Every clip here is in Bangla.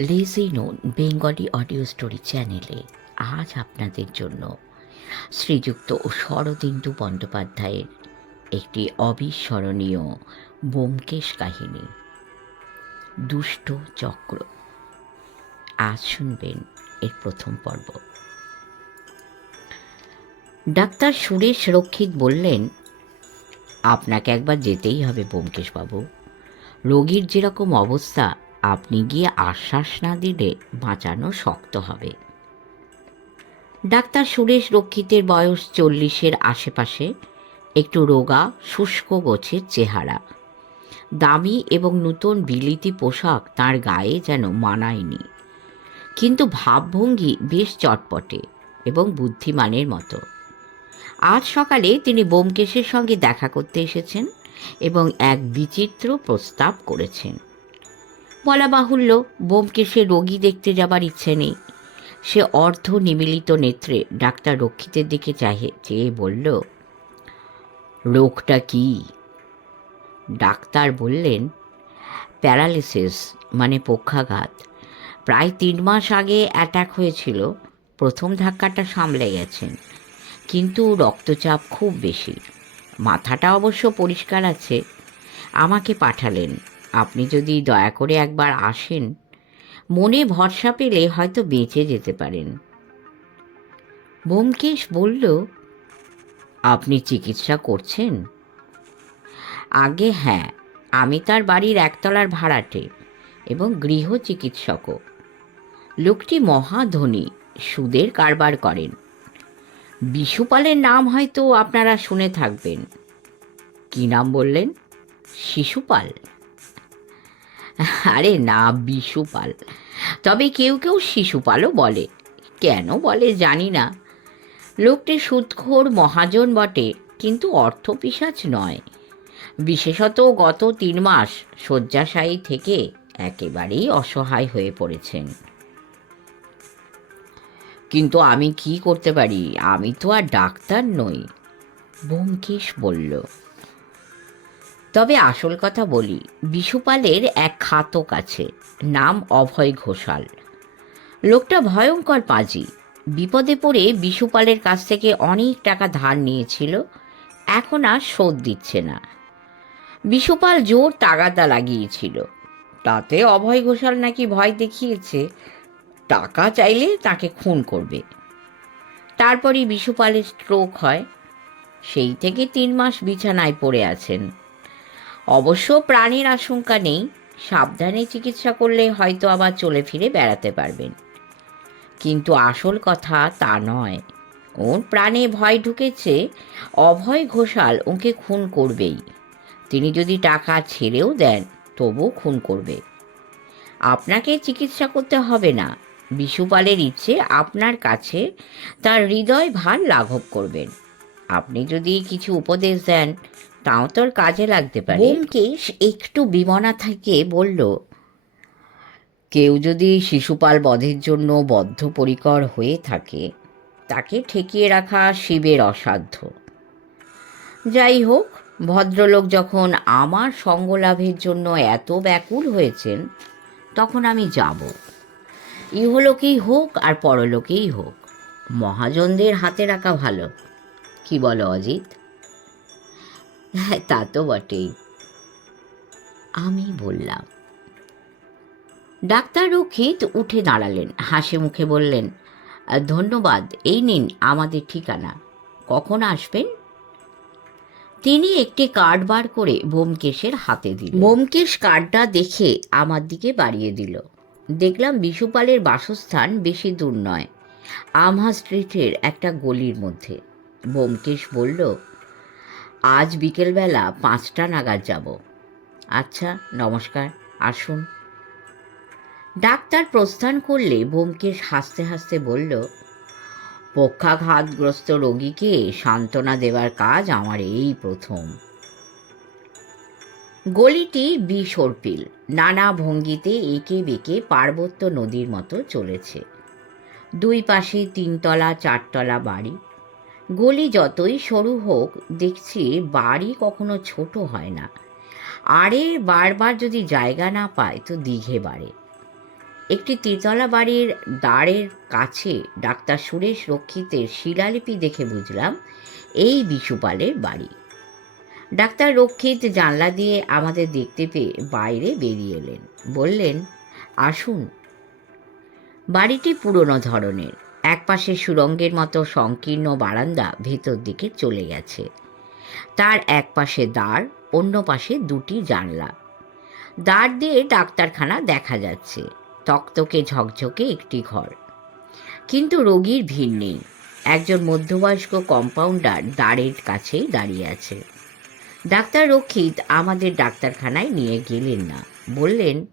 Lazy known Bengali audio story চ্যানেলে আজ আপনাদের জন্য শ্রীযুক্ত শরদিন্দু বন্দ্যোপাধ্যায়ের একটি অবিস্মরণীয় ব্যোমকেশ কাহিনী, দুষ্ট চক্র। আজ শুনবেন এর প্রথম পর্ব। ডাক্তার সুরেশ রক্ষিত বললেন, আপনাকে একবার যেতেই হবে ব্যোমকেশবাবু রোগীর যেরকম অবস্থা আপনি গিয়ে আশ্বাস না দিলে বাঁচানো শক্ত হবে। ডাক্তার সুরেশ রক্ষিতের বয়স চল্লিশের আশেপাশে একটু রোগা, শুষ্ক গোছের চেহারা। দামি এবং নূতন বিলিতি পোশাক তার গায়ে যেন মানায়নি। কিন্তু ভাবভঙ্গি বেশ চটপটে এবং বুদ্ধিমানের মতো। আজ সকালে তিনি বোমকেশের সঙ্গে দেখা করতে এসেছেন এবং এক বিচিত্র প্রস্তাব করেছেন। বলা বাহুল্য বোমকেশে রোগী দেখতে যাবার ইচ্ছে নেই। সে অর্ধ নিমিলিত নেত্রে ডাক্তার রক্ষিতের দিকে চাহে চেয়ে বলল, রোগটা কি? ডাক্তার বললেন প্যারালিসিস মানে পক্ষাঘাত। প্রায় তিন মাস আগে অ্যাটাক হয়েছিল, প্রথম ধাক্কাটা সামলে গেছেন। কিন্তু রক্তচাপ খুব বেশি। মাথাটা অবশ্য পরিষ্কার আছে। আমাকে পাঠালেন। আপনি যদি দয়া করে একবার আসেন, মনে ভরসা পেলে হয়তো বেঁচে যেতে পারেন। ব্যোমকেশ বলল, আপনি চিকিৎসা করছেন? আগে হ্যাঁ আমি তার বাড়ির একতলার ভাড়াটে এবং গৃহ চিকিৎসকও। লোকটি মহাধনী সুদের কারবার করেন। বিশুপালের নাম হয়তো আপনারা শুনে থাকবেন। কি নাম বললেন? শিশুপাল। আরে না, বিশুপাল। তবে কেউ কেউ শিশুপালও বলে। কেন বলে জানি না। লোকটি সুদখোর মহাজন বটে, কিন্তু অর্থপিসাচ নয়। বিশেষত গত তিন মাস শয্যাশায়ী থেকে একেবারেই অসহায় হয়ে পড়েছেন। কিন্তু আমি কি করতে পারি? আমি তো আর ডাক্তার নই, ব্যোমকেশ বলল। তবে আসল কথা বলি, বিশুপালের এক খাতক আছে, নাম অভয় ঘোষাল। লোকটা ভয়ঙ্কর পাজি, বিপদে পড়ে বিশুপালের কাছ থেকে অনেক টাকা ধার নিয়েছিল, এখন আর শোধ দিচ্ছে না। বিশুপাল জোর তাগাদা লাগিয়েছিল, তাতে অভয় ঘোষাল নাকি ভয় দেখিয়েছে, টাকা চাইলে তাকে খুন করবে। তারপরই বিশুপালের স্ট্রোক হয়, সেই থেকে তিন মাস বিছানায় পড়ে আছেন। অবশ্য প্রাণের আশঙ্কা নেই, সাবধানে চিকিৎসা করলে হয়তো আবার চলে ফিরে বেড়াতে পারবেন। কিন্তু আসল কথা তা নয়। ওর প্রাণে ভয় ঢুকেছে, অভয় ঘোষাল ওকে খুন করবেই। তিনি যদি টাকা ছেড়েও দেন তবু খুন করবে। আপনাকে চিকিৎসা করতে হবে না। বিশুপালের ইচ্ছে আপনার কাছে, তার হৃদয় ভার লাঘব করবেন। আপনি যদি কিছু উপদেশ দেন তাও তোর কাজে লাগতে পারে। ব্যোমকেশ একটু বিমনা থেকে বলল কেউ যদি শিশুপাল বধের জন্য বদ্ধপরিকর হয়ে থাকে তাকে ঠেকিয়ে রাখা শিবের অসাধ্য। যাই হোক ভদ্রলোক যখন আমার সঙ্গলাভের জন্য এত ব্যাকুল হয়েছেন তখন আমি যাব। ইহলোকেই হোক আর পরলোকেই হোক মহাজনদের হাতে রাখা ভালো। কি বলো অজিত? হ্যাঁ তা তো বটেই। আমি বললাম, ডাক্তার রক্ষিত উঠে দাঁড়ালেন। হাসি মুখে বললেন, ধন্যবাদ, এই নিন আমাদের ঠিকানা। কখন আসবেন? তিনি একটি কার্ড বার করে বোমকেশের হাতে দিল বোমকেশ কার্ডটা দেখে আমার দিকে বাড়িয়ে দিল। দেখলাম বিশুপালের বাসস্থান বেশি দূর নয়, আমহা স্ট্রিটের একটা গলির মধ্যে। বোমকেশ বলল আজ বিকেলবেলা পাঁচটা নাগাদ যাব। আচ্ছা নমস্কার, আসুন। ডাক্তার প্রস্থান করলে বোমকেশ হাসতে হাসতে বলল, পক্ষাঘাতগ্রস্ত রোগীকে সান্ত্বনা দেওয়ার কাজ আমার এই প্রথম। গলিটি বিসর্পিল। নানা ভঙ্গিতে এঁকে বেঁকে পার্বত্য নদীর মতো চলেছে। দুই পাশে তিনতলা, চারতলা বাড়ি। গলি যতই সরু হোক, দেখছি বাড়ি কখনো ছোট হয় না। আরে বারবার যদি জায়গা না পায়, তো দীঘে বাড়ে। একটি তিতলা বাড়ির দ্বারের কাছে ডাক্তার সুরেশ রক্ষিতের শিলালিপি দেখে বুঝলাম, এই বিশুপালের বাড়ি। ডাক্তার রক্ষিত জানলা দিয়ে আমাদের দেখতে পেয়ে বাইরে বেরিয়ে এলেন। বললেন, আসুন। বাড়িটি পুরনো ধরনের। একপাশে সুরঙ্গের মতো সংকীর্ণ বারান্দা, ভেতর দিকে চলে গেছে। তার এক পাশে দ্বার, অন্য পাশে দুটি জানলা। দ্বার দিয়ে ডাক্তারখানা দেখা যাচ্ছে। তকতকে ঝকঝকে একটি ঘর। কিন্তু রোগীর ভিড় নেই। একজন মধ্যবয়স্ক কম্পাউন্ডার দ্বারের কাছেই দাঁড়িয়ে আছে। ডাক্তার রক্ষিত আমাদের ডাক্তারখানায় নিয়ে গেলেন না। বললেন,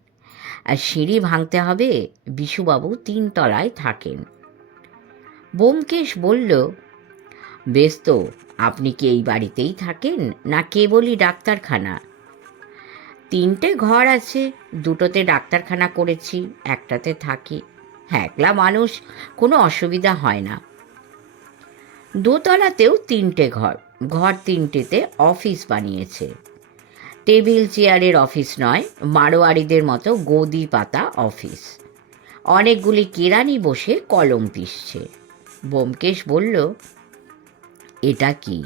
সিঁড়ি ভাঙতে হবে। বিশুবাবু তিন তলায় থাকেন। বোমকেশ বলল, বেশ তো, আপনি কি এই বাড়িতেই থাকেন না কেবলই ডাক্তারখানা? তিনটে ঘর আছে, দুটোতে ডাক্তারখানা করেছি, একটাতে থাকি। একলা মানুষ, কোনো অসুবিধা হয় না। দোতলাতেও তিনটে ঘর ঘর তিনটেতে অফিস বানিয়েছে। টেবিল চেয়ারের অফিস নয়, মারোয়ারিদের মতো গদি পাতা অফিস। অনেকগুলি কেরানি বসে কলম পিষছে বোমকেশ বলল, এটা কি?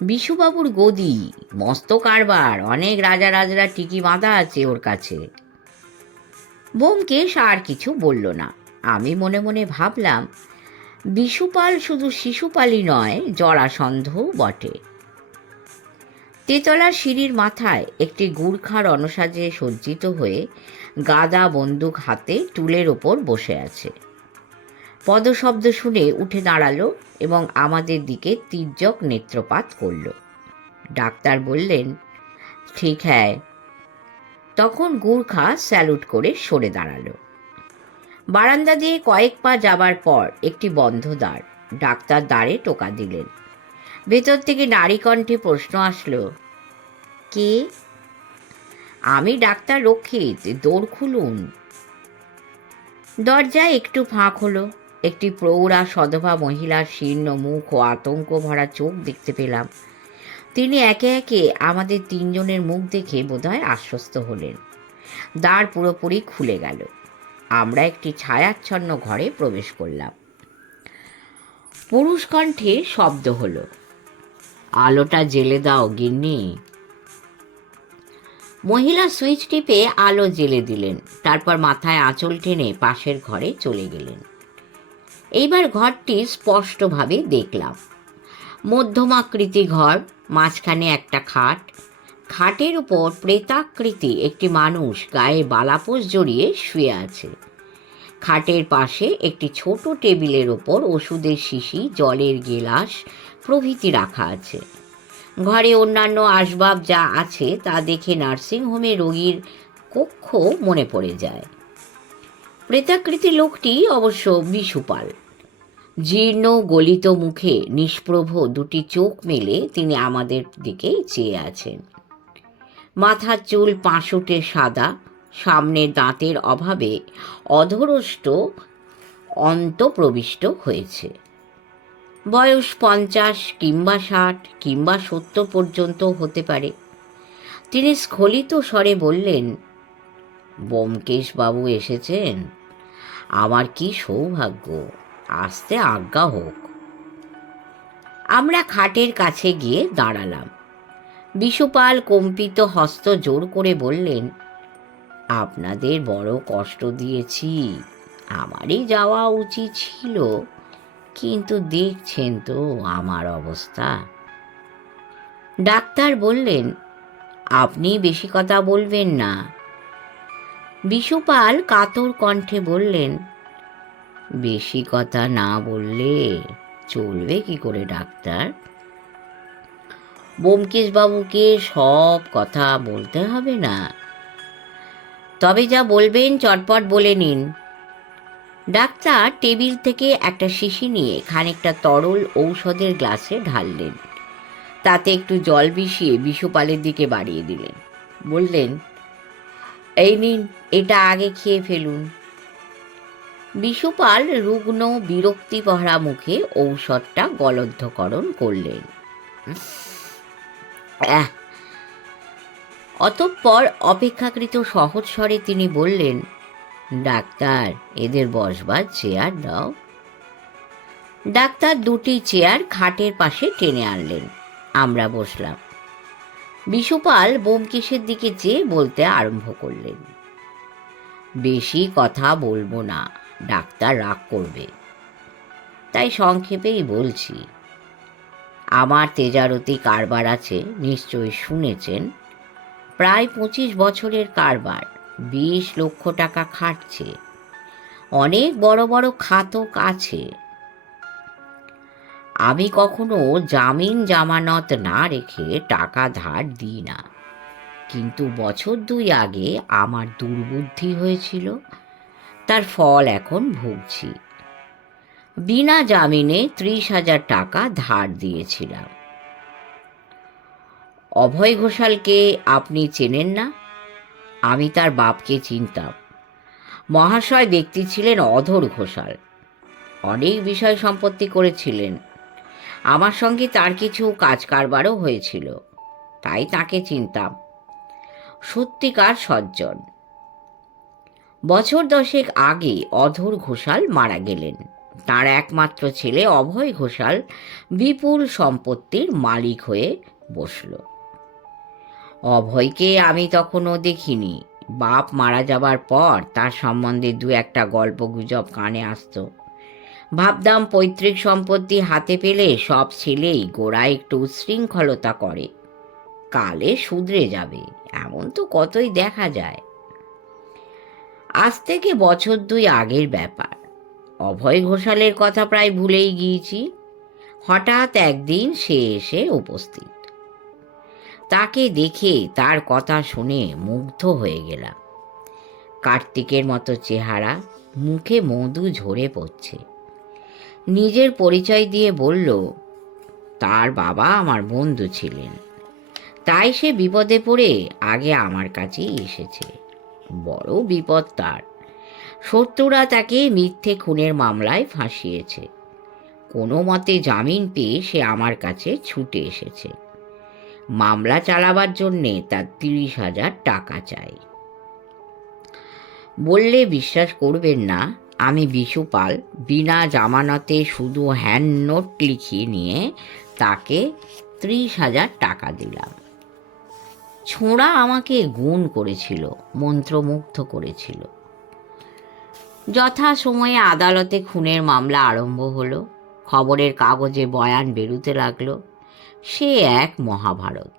বিশুবাবুর গদি, মস্ত কারবার, অনেক রাজা রাজরা টিকি বাঁধা আছে ওর কাছে। বোমকেশ আর কিছু বলল না। আমি মনে মনে ভাবলাম, বিশুপাল শুধু শিশুপালই নয় জরাসন্ধও বটে। তেতলার সিঁড়ির মাথায় একটি গুর্খার অনসাজে সজ্জিত হয়ে গাদা বন্দুক হাতে টুলের ওপর বসে আছে। পদশব্দ শুনে উঠে দাঁড়াল এবং আমাদের দিকে তির্যক নেত্রপাত করল। ডাক্তার বললেন, ঠিক হ্যায়। তখন গুর্খা স্যালুট করে সরে দাঁড়াল। বারান্দা দিয়ে কয়েক পা যাবার পর একটি বন্ধ দ্বার ডাক্তার দ্বারে টোকা দিলেন। ভেতর থেকে নারী কণ্ঠে প্রশ্ন আসলো, কে? আমি ডাক্তার রক্ষিত দৌড় খুলুন। দরজায় একটু ফাঁক হলো। একটি প্রৌঢ়া সধবা মহিলার শীর্ণ মুখ ও আতঙ্ক ভরা চোখ দেখতে পেলাম। তিনি একে একে আমাদের তিনজনের মুখ দেখে বোধহয় আশ্বস্ত হলেন। দ্বার পুরোপুরি খুলে গেল। আমরা একটি ছায়াচ্ছন্ন ঘরে প্রবেশ করলাম। পুরুষ কণ্ঠে শব্দ হলো, আলোটা জেলে দাও, গিন্নি। মহিলা সুইচ টিপে আলো জেলে দিলেন, তারপর মাথায় আঁচল টেনে পাশের ঘরে চলে গেলেন। এইবার ঘরটি স্পষ্টভাবে দেখলাম। মধ্যমাকৃতি ঘর, মাঝখানে একটা খাট। খাটের উপর প্রেতাকৃতি একটি মানুষ গায়ে বালাপোষ জড়িয়ে শুয়ে আছে। খাটের পাশে একটি ছোট টেবিলের ওপর ওষুধের শিশি, জলের গেলাস প্রভৃতি রাখা আছে। ঘরে অন্যান্য আসবাব যা আছে তা দেখে নার্সিংহোমে রোগীর কক্ষ মনে পড়ে যায়। প্রেতাকৃতি লোকটি অবশ্য বিশুপাল জীর্ণ গলিত মুখে নিষ্প্রভ দুটি চোখ মেলে তিনি আমাদের দিকেই চেয়ে আছেন। মাথার চুল পাঁশুটে সাদা, সামনে দাঁতের অভাবে অধরষ্ট অন্তঃপ্রবিষ্ট হয়েছে। বয়স পঞ্চাশ কিংবা ষাট কিংবা সত্তর পর্যন্ত হতে পারে। তিনি স্খলিত স্বরে বললেন বোমকেশবাবু এসেছেন? আমার কি সৌভাগ্য? আসতে আজ্ঞা হোক। আমরা খাটের কাছে গিয়ে দাঁড়ালাম। বিশুপাল কম্পিত হস্ত জোর করে বললেন, আপনাদের বড় কষ্ট দিয়েছি। আমারই যাওয়া উচিত ছিল। কিন্তু দেখছেন তো আমার অবস্থা। ডাক্তার বললেন, আপনি বেশি কথা বলবেন না। বিশুপাল কাতর কণ্ঠে বললেন, বেশি কথা না বললে চলবে কি করে ডাক্তার? বোমকেশবাবুকে সব কথা বলতে হবে না। তবে যা বলবেন চটপট বলে নিন। ডাক্তার টেবিল থেকে একটা শিশি নিয়ে খানিকটা তরল ঔষধের গ্লাসে ঢাললেন। তাতে একটু জল মিশিয়ে বিশুপালের দিকে বাড়িয়ে দিলেন। বললেন এই নিন, এটা আগে খেয়ে ফেলুন। বিশুপাল রুগ্ন বিরক্তি ভরা মুখে ঔষধটা গলদ্ধকরণ করলেন! অতঃপর অপেক্ষাকৃত সহজ স্বরে তিনি বললেন, ডাক্তার, এদের বসবার চেয়ার দাও। ডাক্তার দুটি চেয়ার খাটের পাশে টেনে আনলেন। আমরা বসলাম। বিশুপাল বোমকেশের দিকে চেয়ে বলতে আরম্ভ করলেন। বেশি কথা বলব না, ডাক্তার রাগ করবে। তাই সংক্ষেপেই বলছি, আমার তেজারতি কারবার আছে, নিশ্চয়ই শুনেছেন। প্রায় পঁচিশ বছরের কারবার, বিশ লক্ষ টাকা খাটছে। অনেক বড় বড় খাতক আছে আমি কখনো জামিন জামানত না রেখে টাকা ধার দিই না। কিন্তু বছর দুই আগে আমার দুর্বুদ্ধি হয়েছিল, তার ফল এখন ভুগছি। বিনা জামিনে ত্রিশ হাজার টাকা ধার দিয়েছিলাম। অভয় ঘোষালকে আপনি চেনেন না? আমি তার বাপকে চিনতাম। মহাশয় ব্যক্তি ছিলেন অধর ঘোষাল। অনেক বিষয় সম্পত্তি করেছিলেন। আমার সঙ্গে তার কিছু কাজ কারবারও হয়েছিল, তাই তাকে চিনতাম। সত্যিকার সজ্জন। বছর দশেক আগে অধর ঘোষাল মারা গেলেন। তার একমাত্র ছেলে অভয় ঘোষাল বিপুল সম্পত্তির মালিক হয়ে বসল। অভয়কে আমি তখনও দেখিনি। বাপ মারা যাবার পর তার সম্বন্ধে দু একটা গল্প গুজব কানে আসতো। ভাবতাম পৈতৃক সম্পত্তি হাতে পেলে সব ছেলেই গোড়া একটু উচ্ছৃঙ্খলতা করে। কালে শুধরে যাবে, এমন তো কতই দেখা যায়। আজ থেকে বছর দুই আগের ব্যাপার। অভয় ঘোষালের কথা প্রায় ভুলেই গিয়েছি। হঠাৎ একদিন সে এসে উপস্থিত। তাকে দেখে তার কথা শুনে মুগ্ধ হয়ে গেলাম। কার্তিকের মতো চেহারা, মুখে মধু ঝরে পড়ছে। নিজের পরিচয় দিয়ে বলল, তার বাবা আমার বন্ধু ছিলেন। তাই সে বিপদে পড়ে আগে আমার কাছেই এসেছে। বড় বিপদ তার। শত্রুরা তাকে মিথ্যে খুনের মামলায় ফাঁসিয়েছে। কোনো মতে জামিন পেয়ে সে আমার কাছে ছুটে এসেছে। মামলা চালাবার জন্যে তার তিরিশ হাজার টাকা চাই। বললে বিশ্বাস করবেন না আমি বিশুপাল বিনা জামানতে শুধু হ্যান্ড নোট লিখিয়ে নিয়ে তাকে ত্রিশ হাজার টাকা দিলাম। ছোঁড়া আমাকে গুণ করেছিল, মন্ত্রমুগ্ধ করেছিল। যথা সময়ে আদালতে খুনের মামলা আরম্ভ হলো, খবরের কাগজে বয়ান বেরুতে লাগল, সে এক মহাভারত।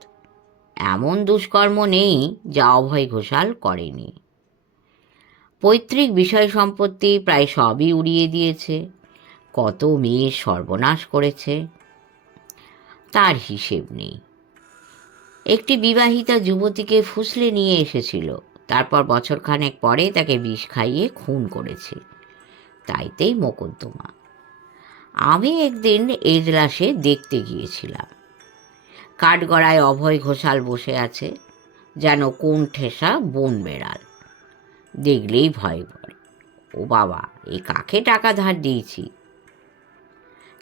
এমন দুষ্কর্ম নেই যা অভয় ঘোষাল করেনি। পৈতৃক বিষয় সম্পত্তি প্রায় সবই উড়িয়ে দিয়েছে। কত মেয়ের সর্বনাশ করেছে। তার হিসেব নেই। একটি বিবাহিতা যুবতীকে ফুসলে নিয়ে এসেছিল। তারপর বছরখানেক পরে তাকে বিষ খাইয়ে খুন করেছে। তাইতেই মোকদ্দমা। আমি একদিন এজলাসে দেখতে গিয়েছিলাম। কাঠগড়ায় অভয় ঘোষাল বসে আছে, যেন কোন ঠেসা বন বেড়াল। দেখলেই ভয় করে। ও বাবা, এ কাকে টাকা ধার দিয়েছি?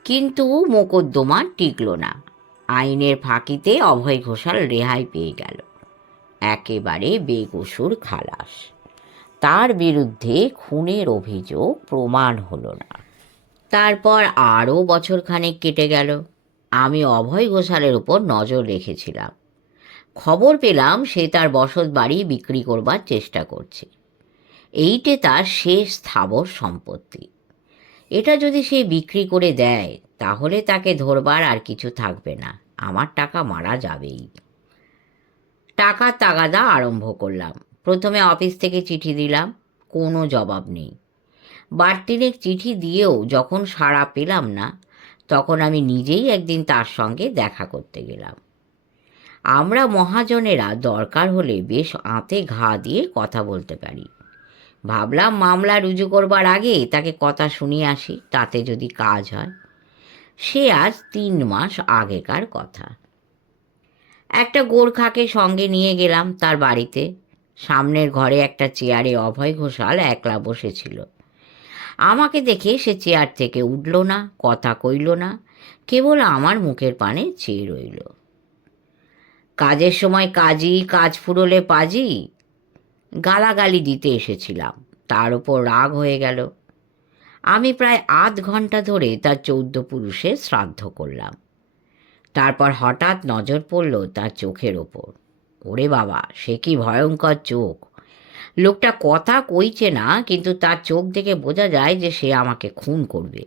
কিন্তু মোকদ্দমা টিকল না। আইনের ফাঁকিতে অভয় ঘোষাল রেহাই পেয়ে গেল। একেবারে বেকসুর খালাস। তার বিরুদ্ধে খুনের অভিযোগ প্রমাণ হলো না। তারপর আরও বছরখানেক কেটে গেল। আমি অভয় ঘোষালের উপর নজর রেখেছিলাম। খবর পেলাম সে তার বসত বাড়ি বিক্রি করবার চেষ্টা করছে। এইটে তার শেষ স্থাবর সম্পত্তি। এটা যদি সে বিক্রি করে দেয়, তাহলে তাকে ধরবার আর কিছু থাকবে না। আমার টাকা মারা যাবেই। টাকার তাগাদা আরম্ভ করলাম। প্রথমে অফিস থেকে চিঠি দিলাম। কোনো জবাব নেই। বাড়তিনেক চিঠি দিয়েও যখন সাড়া পেলাম না, তখন আমি নিজেই একদিন তার সঙ্গে দেখা করতে গেলাম। আমরা মহাজনেরা দরকার হলে বেশ আঁতে ঘা দিয়ে কথা বলতে পারি। ভাবলাম মামলা রুজু করবার আগে তাকে কথা শুনিয়ে আসি, তাতে যদি কাজ হয়। সে আজ তিন মাস আগেকার কথা। একটা গোর্খাকে সঙ্গে নিয়ে গেলাম তার বাড়িতে। সামনের ঘরে একটা চেয়ারে অভয় ঘোষাল একলা বসেছিল। আমাকে দেখে সে চেয়ার থেকে উঠল না, কথা কইল না, কেবল আমার মুখের পানে চেয়ে রইল। কাজের সময় কাজই কাজ ফুরলে পাজি গালাগালি দিতে এসেছিলাম। তার ওপর রাগ হয়ে গেল। আমি প্রায় আধ ঘণ্টা ধরে তার চৌদ্দ পুরুষে শ্রাদ্ধ করলাম। তারপর হঠাৎ নজর পড়ল তার চোখের ওপর। ওরে বাবা, সে কি ভয়ঙ্কর চোখ। লোকটা কথা কইছে না, কিন্তু তার চোখ দেখে বোঝা যায় যে সে আমাকে খুন করবে।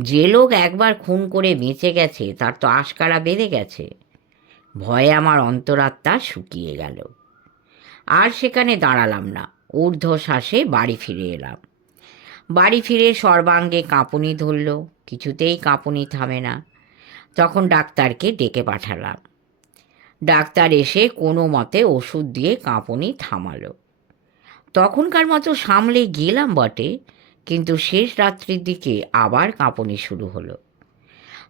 যে লোক একবার খুন করে বেঁচে গেছে, তার তো আশকারা বেড়ে গেছে। ভয়ে আমার অন্তরাত্মা শুকিয়ে গেল। আর সেখানে দাঁড়ালাম না। ঊর্ধ্বশ্বাসে বাড়ি ফিরে এলাম। বাড়ি ফিরে সর্বাঙ্গে কাঁপুনি ধরল, কিছুতেই কাঁপুনি থামে না। তখন ডাক্তারকে ডেকে পাঠালাম। ডাক্তার এসে কোনো মতে ওষুধ দিয়ে কাঁপুনি থামালো। তখনকার মতো সামলে গেলাম বটে, কিন্তু শেষ রাত্রির দিকে আবার কাঁপুনি শুরু হলো।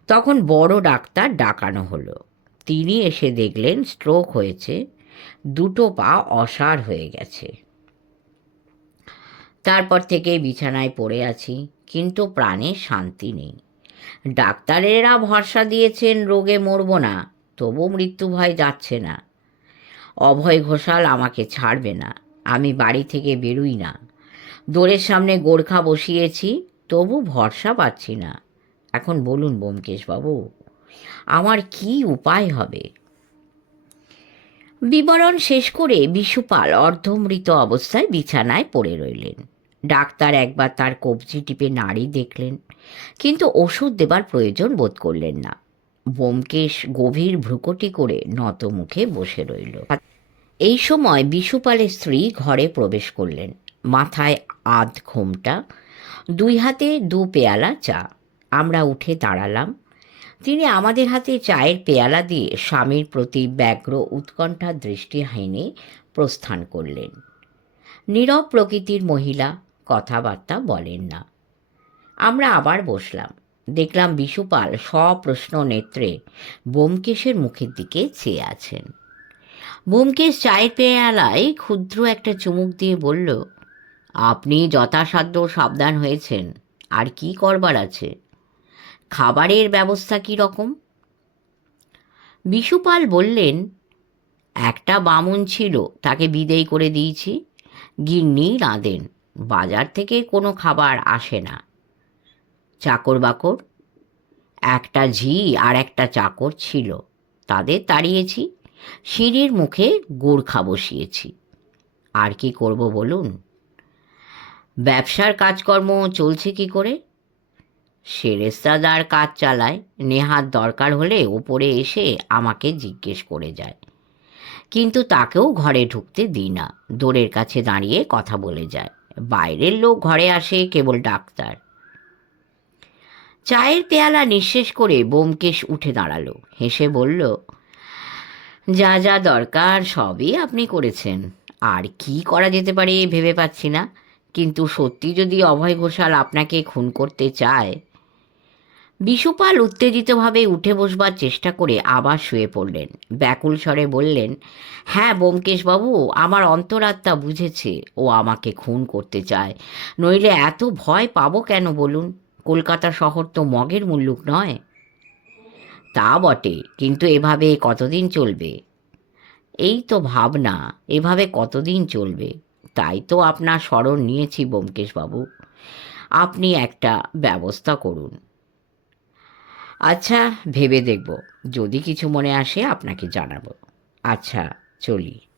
তখন বড় ডাক্তার ডাকানো হলো। তিনি এসে দেখলেন স্ট্রোক হয়েছে। দুটো পা অসাড় হয়ে গেছে। তারপর থেকে বিছানায় পড়ে আছি, কিন্তু প্রাণে শান্তি নেই। ডাক্তারেরা ভরসা দিয়েছেন, রোগে মরব না, তবু মৃত্যু ভয় যাচ্ছে না। অভয় ঘোষাল আমাকে ছাড়বে না, আমি বাড়ি থেকে বেরুই না। দোরের সামনে গোর্খা বসিয়েছি, তবু ভরসা পাচ্ছি না। এখন বলুন বোমকেশবাবু আমার কি উপায় হবে? বিবরণ শেষ করে বিশুপাল অর্ধমৃত অবস্থায় বিছানায় পড়ে রইলেন। ডাক্তার একবার তার কবজি টিপে নাড়ি দেখলেন, কিন্তু ওষুধ দেবার প্রয়োজন বোধ করলেন না। বোমকেশ গভীর ভ্রুকটি করে নত মুখে বসে রইল। এই সময় বিশুপালের স্ত্রী ঘরে প্রবেশ করলেন। মাথায় আধ ঘোমটা, দুই হাতে দু পেয়ালা চা। আমরা উঠে দাঁড়ালাম। তিনি আমাদের হাতে চায়ের পেয়ালা দিয়ে স্বামীর প্রতি ব্যগ্র উৎকণ্ঠা দৃষ্টিহীনে প্রস্থান করলেন। নীরব প্রকৃতির মহিলা কথাবার্তা বলেন না। আমরা আবার বসলাম। দেখলাম বিশুপাল সপ্রশ্ন নেত্রে বোমকেশের মুখের দিকে চেয়ে আছেন। বোমকেশ চায়ের পেয়ালায় ক্ষুদ্র একটা চুমুক দিয়ে বলল, আপনি যথাসাধ্য সাবধান হয়েছেন। আর কি করবার আছে? খাবারের ব্যবস্থা কী রকম? বিশুপাল বললেন, একটা বামুন ছিল, তাকে বিদেয় করে দিয়েছি। গিন্নি রাঁধেন, বাজার থেকে কোনো খাবার আসে না। চাকর বাকর, একটা ঝি আর একটা চাকর ছিল, তাদের তাড়িয়েছি, সিঁড়ির মুখে গোর্খা বসিয়েছি। আর কি করব বলুন? ব্যবসার কাজকর্ম চলছে কি করে? সেরেস্তাদার কাজ চালায়, নেহাত দরকার হলে ওপরে এসে আমাকে জিজ্ঞেস করে যায়। কিন্তু তাকেও ঘরে ঢুকতে দিই না। দোরের কাছে দাঁড়িয়ে কথা বলে যায়। বাইরের লোক ঘরে আসে, কেবল ডাক্তার। চায়ের পেয়ালা নিঃশেষ করে বোমকেশ উঠে দাঁড়াল। হেসে বলল, যা যা দরকার, সবই আপনি করেছেন। আর কি করা যেতে পারে, ভেবে পাচ্ছি না। কিন্তু সত্যি যদি অভয় ঘোষাল আপনাকে খুন করতে চায় বিশুপাল উত্তেজিতভাবে উঠে বসবার চেষ্টা করে আবার শুয়ে পড়লেন। ব্যাকুল স্বরে বললেন হ্যাঁ বোমকেশবাবু আমার অন্তরাত্মা বুঝেছে, ও আমাকে খুন করতে চায়। নইলে এত ভয় পাবো কেন বলুন? কলকাতা শহর তো মগের মুল্লুক নয়? তা বটে, কিন্তু এভাবে কতদিন চলবে? এই তো ভাবনা, এভাবে কতদিন চলবে? তাই তো আপনার স্মরণ নিয়েছি বোমকেশবাবু আপনি একটা ব্যবস্থা করুন। আচ্ছা ভেবে দেখব। যদি কিছু মনে আসে আপনাকে জানাব। আচ্ছা চলি।